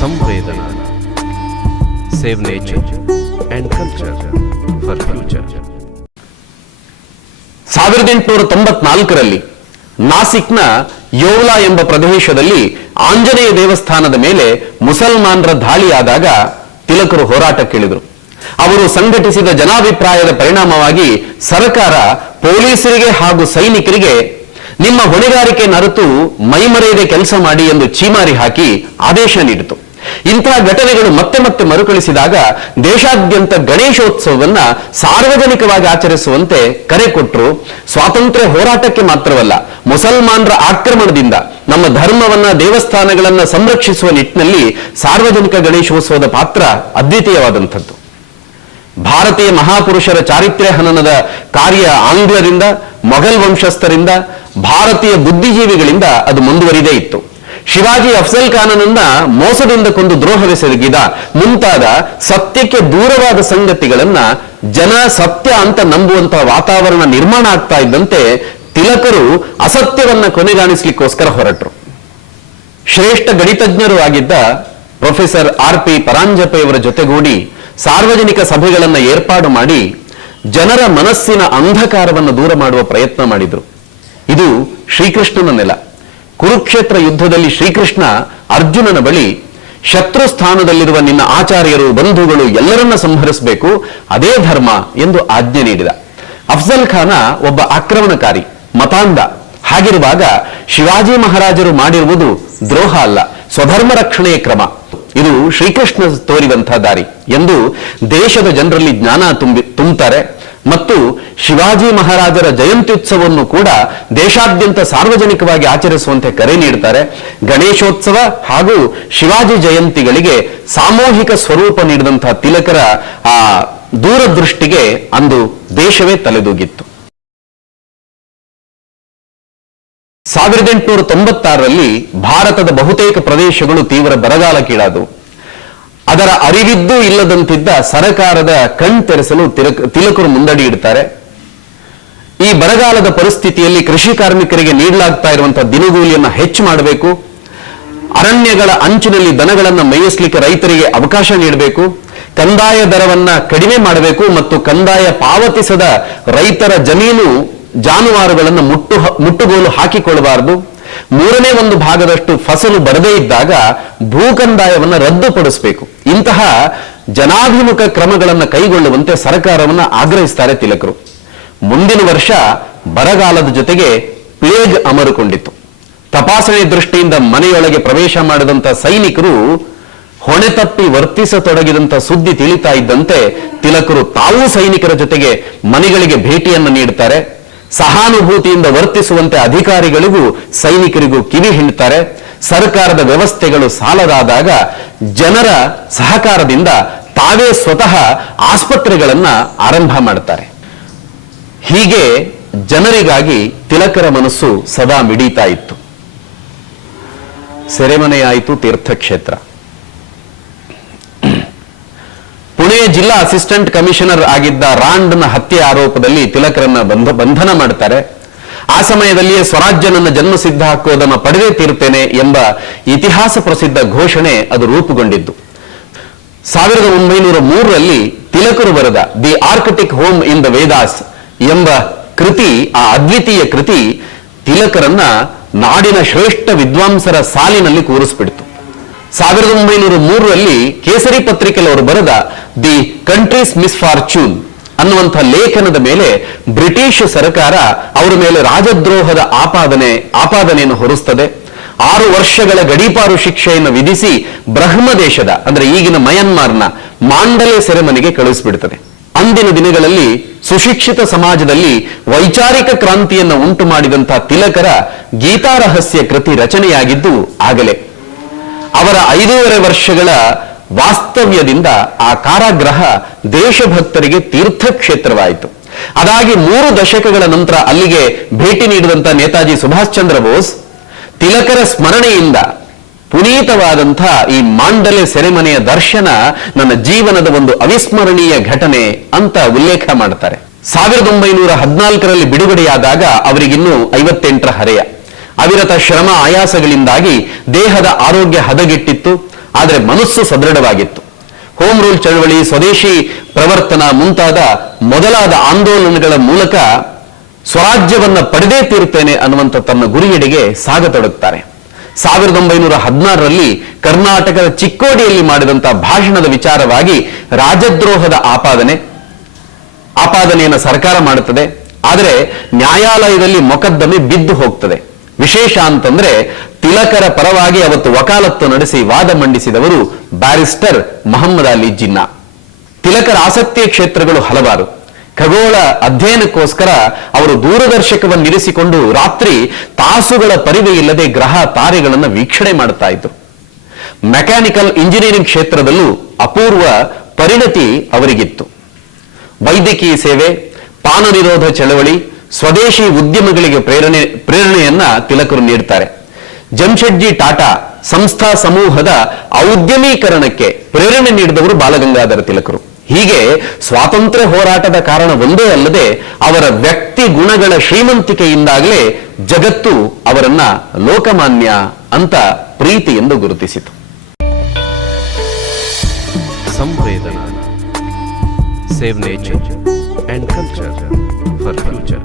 ಸಂವೇದನಾ. Save nature and culture for future. 1894ರಲ್ಲಿ ನಾಸಿಕ್ನ ಯೋವ್ಲಾ ಎಂಬ ಪ್ರದೇಶದಲ್ಲಿ ಆಂಜನೇಯ ದೇವಸ್ಥಾನದ ಮೇಲೆ ಮುಸಲ್ಮಾನರ ದಾಳಿಯಾದಾಗ ತಿಲಕರು ಹೋರಾಟಕ್ಕಿಳಿದರು. ಅವರು ಸಂಘಟಿಸಿದ ಜನಾಭಿಪ್ರಾಯದ ಪರಿಣಾಮವಾಗಿ ಸರ್ಕಾರ ಪೊಲೀಸರಿಗೆ ಹಾಗೂ ಸೈನಿಕರಿಗೆ ನಿಮ್ಮ ಹೊಣೆಗಾರಿಕೆ ಅರಿತು ಮೈಮರೆಯದೆ ಕೆಲಸ ಮಾಡಿ ಎಂದು ಛೀಮಾರಿ ಹಾಕಿ ಆದೇಶ ನೀಡಿತು. ಇಂತಹ ಘಟನೆಗಳು ಮತ್ತೆ ಮತ್ತೆ ಮರುಕಳಿಸಿದಾಗ ದೇಶಾದ್ಯಂತ ಗಣೇಶೋತ್ಸವವನ್ನ ಸಾರ್ವಜನಿಕವಾಗಿ ಆಚರಿಸುವಂತೆ ಕರೆ ಕೊಟ್ಟರು. ಸ್ವಾತಂತ್ರ್ಯ ಹೋರಾಟಕ್ಕೆ ಮಾತ್ರವಲ್ಲ, ಮುಸಲ್ಮಾನರ ಆಕ್ರಮಣದಿಂದ ನಮ್ಮ ಧರ್ಮವನ್ನ, ದೇವಸ್ಥಾನಗಳನ್ನ ಸಂರಕ್ಷಿಸುವ ನಿಟ್ಟಿನಲ್ಲಿ ಸಾರ್ವಜನಿಕ ಗಣೇಶೋತ್ಸವದ ಪಾತ್ರ ಅದ್ವಿತೀಯವಾದಂಥದ್ದು. ಭಾರತೀಯ ಮಹಾಪುರುಷರ ಚಾರಿತ್ರ್ಯ ಹನನದ ಕಾರ್ಯ ಆಂಗ್ಲರಿಂದ, ಮೊಘಲ್ ವಂಶಸ್ಥರಿಂದ, ಭಾರತೀಯ ಬುದ್ಧಿಜೀವಿಗಳಿಂದ ಅದು ಮುಂದುವರಿದೇ ಇತ್ತು. ಶಿವಾಜಿ ಅಫ್ಜಲ್ ಖಾನನನ್ನ ಮೋಸದಿಂದ ಕೊಂದು ದ್ರೋಹವೆಸಗಿದ ಮುಂತಾದ ಸತ್ಯಕ್ಕೆ ದೂರವಾದ ಸಂಗತಿಗಳನ್ನ ಜನ ಸತ್ಯ ಅಂತ ನಂಬುವಂತಹ ವಾತಾವರಣ ನಿರ್ಮಾಣ ಆಗ್ತಾ ಇದ್ದಂತೆ ತಿಲಕರು ಅಸತ್ಯವನ್ನ ಕೊನೆಗಾಣಿಸ್ಲಿಕ್ಕೋಸ್ಕರ ಹೊರಟರು. ಶ್ರೇಷ್ಠ ಗಣಿತಜ್ಞರು ಆಗಿದ್ದ ಪ್ರೊಫೆಸರ್ RP ಪರಾಂಜಪೆಯವರ ಜೊತೆಗೂಡಿ ಸಾರ್ವಜನಿಕ ಸಭೆಗಳನ್ನು ಏರ್ಪಾಡು ಮಾಡಿ ಜನರ ಮನಸ್ಸಿನ ಅಂಧಕಾರವನ್ನು ದೂರ ಮಾಡುವ ಪ್ರಯತ್ನ ಮಾಡಿದರು. ಇದು ಶ್ರೀಕೃಷ್ಣನ ನೆಲ. ಕುರುಕ್ಷೇತ್ರ ಯುದ್ಧದಲ್ಲಿ ಶ್ರೀಕೃಷ್ಣ ಅರ್ಜುನನ ಬಳಿ ಶತ್ರು ಸ್ಥಾನದಲ್ಲಿರುವ ನಿನ್ನ ಆಚಾರ್ಯರು, ಬಂಧುಗಳು ಎಲ್ಲರನ್ನ ಸಂಹರಿಸಬೇಕು, ಅದೇ ಧರ್ಮ ಎಂದು ಆಜ್ಞೆ ನೀಡಿದ. ಅಫ್ಜಲ್ ಖಾನ ಒಬ್ಬ ಆಕ್ರಮಣಕಾರಿ, ಮತಾಂಧ. ಹಾಗಿರುವಾಗ ಶಿವಾಜಿ ಮಹಾರಾಜರು ಮಾಡಿರುವುದು ದ್ರೋಹ ಅಲ್ಲ, ಸ್ವಧರ್ಮ ರಕ್ಷಣೆಯ ಕ್ರಮ. ಇದು ಶ್ರೀಕೃಷ್ಣ ತೋರಿದಂತಹ ದಾರಿ ಎಂದು ದೇಶದ ಜನರಲ್ಲಿ ಜ್ಞಾನ ತುಂಬುತ್ತಾರೆ. ಮತ್ತು ಶಿವಾಜಿ ಮಹಾರಾಜರ ಜಯಂತ್ಯುತ್ಸವವನ್ನು ಕೂಡ ದೇಶಾದ್ಯಂತ ಸಾರ್ವಜನಿಕವಾಗಿ ಆಚರಿಸುವಂತೆ ಕರೆ ನೀಡುತ್ತಾರೆ. ಗಣೇಶೋತ್ಸವ ಹಾಗೂ ಶಿವಾಜಿ ಜಯಂತಿಗಳಿಗೆ ಸಾಮೂಹಿಕ ಸ್ವರೂಪ ನೀಡಿದಂತಹ ತಿಲಕರ ಆ ದೂರದೃಷ್ಟಿಗೆ ಅಂದು ದೇಶವೇ ತಲೆದೂಗಿತ್ತು. 1896ರಲ್ಲಿ ಭಾರತದ ಬಹುತೇಕ ಪ್ರದೇಶಗಳು ತೀವ್ರ ಬರಗಾಲಕ್ಕೀಡಾದವು. ಅದರ ಅರಿವಿದ್ದೂ ಇಲ್ಲದಂತಿದ್ದ ಸರಕಾರದ ಕಣ್ತೆರೆಸಲು ತಿಲಕರು ಮುಂದಡಿ ಇಡ್ತಾರೆ. ಈ ಬರಗಾಲದ ಪರಿಸ್ಥಿತಿಯಲ್ಲಿ ಕೃಷಿ ಕಾರ್ಮಿಕರಿಗೆ ನೀಡಲಾಗ್ತಾ ಇರುವಂತಹ ದಿನಗೂಲಿಯನ್ನು ಹೆಚ್ಚು ಮಾಡಬೇಕು, ಅರಣ್ಯಗಳ ಅಂಚಿನಲ್ಲಿ ದನಗಳನ್ನು ಮೇಯಿಸಲಿಕ್ಕೆ ರೈತರಿಗೆ ಅವಕಾಶ ನೀಡಬೇಕು, ಕಂದಾಯ ದರವನ್ನ ಕಡಿಮೆ ಮಾಡಬೇಕು ಮತ್ತು ಕಂದಾಯ ಪಾವತಿಸದ ರೈತರ ಜಮೀನು ಜಾನುವಾರುಗಳನ್ನು ಮುಟ್ಟುಗೋಲು ಹಾಕಿಕೊಳ್ಳಬಾರದು. 1/3 ಭಾಗದಷ್ಟು ಫಸಲು ಬರದೇ ಇದ್ದಾಗ ಭೂಕಂದಾಯವನ್ನು ರದ್ದುಪಡಿಸಬೇಕು. ಇಂತಹ ಜನಾಭಿಮುಖ ಕ್ರಮಗಳನ್ನು ಕೈಗೊಳ್ಳುವಂತೆ ಸರ್ಕಾರವನ್ನು ಆಗ್ರಹಿಸುತ್ತಾರೆ ತಿಲಕರು. ಮುಂದಿನ ವರ್ಷ ಬರಗಾಲದ ಜೊತೆಗೆ ಪ್ಲೇಗ್ ಅಮರುಕೊಂಡಿತ್ತು. ತಪಾಸಣೆ ದೃಷ್ಟಿಯಿಂದ ಮನೆಯೊಳಗೆ ಪ್ರವೇಶ ಮಾಡಿದಂತ ಸೈನಿಕರು ಹೊಣೆ ತಪ್ಪಿ ವರ್ತಿಸತೊಡಗಿದಂತ ಸುದ್ದಿ ತಿಳಿತಾ ಇದ್ದಂತೆ ತಿಲಕರು ತಾವೂ ಸೈನಿಕರ ಜೊತೆಗೆ ಮನೆಗಳಿಗೆ ಭೇಟಿಯನ್ನು ನೀಡುತ್ತಾರೆ. ಸಹಾನುಭೂತಿಯಿಂದ ವರ್ತಿಸುವಂತೆ ಅಧಿಕಾರಿಗಳಿಗೂ ಸೈನಿಕರಿಗೂ ಕಿವಿ ಹಿಂಡುತ್ತಾರೆ. ಸರ್ಕಾರದ ವ್ಯವಸ್ಥೆಗಳು ಸಾಲದಾದಾಗ ಜನರ ಸಹಕಾರದಿಂದ ತಾವೇ ಸ್ವತಃ ಆಸ್ಪತ್ರೆಗಳನ್ನ ಆರಂಭ ಮಾಡುತ್ತಾರೆ. ಹೀಗೆ ಜನರಿಗಾಗಿ ತಿಲಕರ ಮನಸ್ಸು ಸದಾ ಮಿಡಿತಾ ಇತ್ತು. ಸೆರೆಮನೆಯಾಯಿತು ತೀರ್ಥಕ್ಷೇತ್ರ. ಪುಣೆ ಜಿಲ್ಲಾ ಅಸಿಸ್ಟೆಂಟ್ ಕಮಿಷನರ್ ಆಗಿದ್ದ ರಾಂಡ್ನ ಹತ್ಯೆ ಆರೋಪದಲ್ಲಿ ತಿಲಕರನ್ನ ಬಂಧನ ಮಾಡುತ್ತಾರೆ. ಆ ಸಮಯದಲ್ಲಿಯೇ ಸ್ವರಾಜ್ಯ ನನ್ನ ಜನ್ಮಸಿದ್ಧ ಹಕ್ಕೋದನ್ನು ಪಡೆದೇ ತೀರುತ್ತೇನೆ ಎಂಬ ಇತಿಹಾಸ ಪ್ರಸಿದ್ಧ ಘೋಷಣೆ ಅದು ರೂಪುಗೊಂಡಿದ್ದು. 1903ರಲ್ಲಿ ತಿಲಕರು ಬರೆದ the Arctic home in the Vedas ಎಂಬ ಕೃತಿ, ಆ ಅದ್ವಿತೀಯ ಕೃತಿ ತಿಲಕರನ್ನ ನಾಡಿನ ಶ್ರೇಷ್ಠ ವಿದ್ವಾಂಸರ ಸಾಲಿನಲ್ಲಿ ಕೂರಿಸ್ಬಿಡ್ತು. 1903ರಲ್ಲಿ ಕೇಸರಿ ಪತ್ರಿಕೆಯಲ್ಲಿ ಅವರು ಬರೆದ ದಿ ಕಂಟ್ರೀಸ್ ಮಿಸ್ಫಾರ್ಚೂನ್ ಅನ್ನುವಂಥ ಲೇಖನದ ಮೇಲೆ ಬ್ರಿಟಿಷ್ ಸರ್ಕಾರ ಅವರ ಮೇಲೆ ರಾಜದ್ರೋಹದ ಆಪಾದನೆಯನ್ನು ಹೊರಿಸ್ತದೆ. 6 ವರ್ಷಗಳ ಗಡೀಪಾರು ಶಿಕ್ಷೆಯನ್ನು ವಿಧಿಸಿ ಬ್ರಹ್ಮದೇಶದ ಅಂದ್ರೆ ಈಗಿನ ಮಯನ್ಮಾರ್ನ ಮಾಂಡಲೆ ಸೆರೆಮನೆಗೆ ಕಳುಹಿಸಿಬಿಡ್ತದೆ. ಅಂದಿನ ದಿನಗಳಲ್ಲಿ ಸುಶಿಕ್ಷಿತ ಸಮಾಜದಲ್ಲಿ ವೈಚಾರಿಕ ಕ್ರಾಂತಿಯನ್ನು ಉಂಟು ಮಾಡಿದಂತಹ ತಿಲಕರ ಗೀತಾರಹಸ್ಯ ಕೃತಿ ರಚನೆಯಾಗಿದ್ದು ಆಗಲೇ. ಅವರ 5.5 ವರ್ಷಗಳ ವಾಸ್ತವ್ಯದಿಂದ ಆ ಕಾರಾಗೃಹ ದೇಶಭಕ್ತರಿಗೆ ತೀರ್ಥಕ್ಷೇತ್ರವಾಯಿತು. ಅದಾಗಿ 3 ದಶಕಗಳ ನಂತರ ಅಲ್ಲಿಗೆ ಭೇಟಿ ನೀಡಿದಂಥ ನೇತಾಜಿ ಸುಭಾಷ್ ಚಂದ್ರ ಬೋಸ್ ತಿಲಕರ ಸ್ಮರಣೆಯಿಂದ ಪುನೀತವಾದಂಥ ಈ ಮಾಂಡಲೆ ಸೆರೆಮನೆಯ ದರ್ಶನ ನನ್ನ ಜೀವನದ ಒಂದು ಅವಿಸ್ಮರಣೀಯ ಘಟನೆ ಅಂತ ಉಲ್ಲೇಖ ಮಾಡ್ತಾರೆ. 1914ರಲ್ಲಿ ಬಿಡುಗಡೆಯಾದಾಗ ಅವರಿಗಿನ್ನೂ 58ರ ಹರೆಯ. ಅವಿರತ ಶ್ರಮ ಆಯಾಸಗಳಿಂದಾಗಿ ದೇಹದ ಆರೋಗ್ಯ ಹದಗೆಟ್ಟಿತ್ತು. ಆದರೆ ಮನಸ್ಸು ಸದೃಢವಾಗಿತ್ತು. ಹೋಮ್ ರೂಲ್ ಚಳವಳಿ, ಸ್ವದೇಶಿ ಪ್ರವರ್ತನ ಮುಂತಾದ ಮೊದಲಾದ ಆಂದೋಲನಗಳ ಮೂಲಕ ಸ್ವರಾಜ್ಯವನ್ನ ಪಡೆದೇ ತೀರುತ್ತೇನೆ ಅನ್ನುವಂಥ ತನ್ನ ಗುರಿಯೆಡೆಗೆ ಸಾಗತೊಡಗುತ್ತಾರೆ. 1916ರಲ್ಲಿ ಕರ್ನಾಟಕದ ಚಿಕ್ಕೋಡಿಯಲ್ಲಿ ಮಾಡಿದಂತಹ ಭಾಷಣದ ವಿಚಾರವಾಗಿ ರಾಜದ್ರೋಹದ ಆಪಾದನೆಯನ್ನು ಸರ್ಕಾರ ಮಾಡುತ್ತದೆ. ಆದರೆ ನ್ಯಾಯಾಲಯದಲ್ಲಿ ಮೊಕದ್ದಮೆ ಬಿದ್ದು ಹೋಗ್ತದೆ. ವಿಶೇಷ ಅಂತಂದ್ರೆ ತಿಲಕರ ಪರವಾಗಿ ಅವತ್ತು ವಕಾಲತ್ತು ನಡೆಸಿ ವಾದ ಮಂಡಿಸಿದವರು ಬ್ಯಾರಿಸ್ಟರ್ ಮಹಮ್ಮದ್ ಅಲಿ ಜಿನ್ನಾ. ತಿಲಕರ ಆಸಕ್ತಿಯ ಕ್ಷೇತ್ರಗಳು ಹಲವಾರು. ಖಗೋಳ ಅಧ್ಯಯನಕ್ಕೋಸ್ಕರ ಅವರು ದೂರದರ್ಶಕವನ್ನು ಇರಿಸಿಕೊಂಡು ರಾತ್ರಿ ತಾಸುಗಳ ಪರಿವೆ ಇಲ್ಲದೆ ಗ್ರಹ ತಾರೆಗಳನ್ನು ವೀಕ್ಷಣೆ ಮಾಡುತ್ತಾ ಇದ್ರು. ಮೆಕ್ಯಾನಿಕಲ್ ಇಂಜಿನಿಯರಿಂಗ್ ಕ್ಷೇತ್ರದಲ್ಲೂ ಅಪೂರ್ವ ಪರಿಣತಿ ಅವರಿಗಿತ್ತು. ವೈದ್ಯಕೀಯ ಸೇವೆ, ಪಾನ ನಿರೋಧ ಚಳವಳಿ, ಸ್ವದೇಶಿ ಉದ್ಯಮಗಳಿಗೆ ಪ್ರೇರಣೆಯನ್ನ ತಿಲಕರು ನೀಡುತ್ತಾರೆ. ಜಮ್ಶೆಡ್ಜಿ ಟಾಟಾ ಸಂಸ್ಥಾ ಸಮೂಹದ ಔದ್ಯಮೀಕರಣಕ್ಕೆ ಪ್ರೇರಣೆ ನೀಡಿದವರು ಬಾಲಗಂಗಾಧರ ತಿಲಕರು. ಹೀಗೆ ಸ್ವಾತಂತ್ರ್ಯ ಹೋರಾಟದ ಕಾರಣ ಒಂದೇ ಅಲ್ಲದೆ ಅವರ ವ್ಯಕ್ತಿ ಗುಣಗಳ ಶ್ರೀಮಂತಿಕೆಯಿಂದಾಗಲೇ ಜಗತ್ತು ಅವರನ್ನ ಲೋಕಮಾನ್ಯ ಅಂತ ಪ್ರೀತಿಯೆಂದು ಗುರುತಿಸಿತು. ಸಂವೇದನಾ, save nature and culture for future.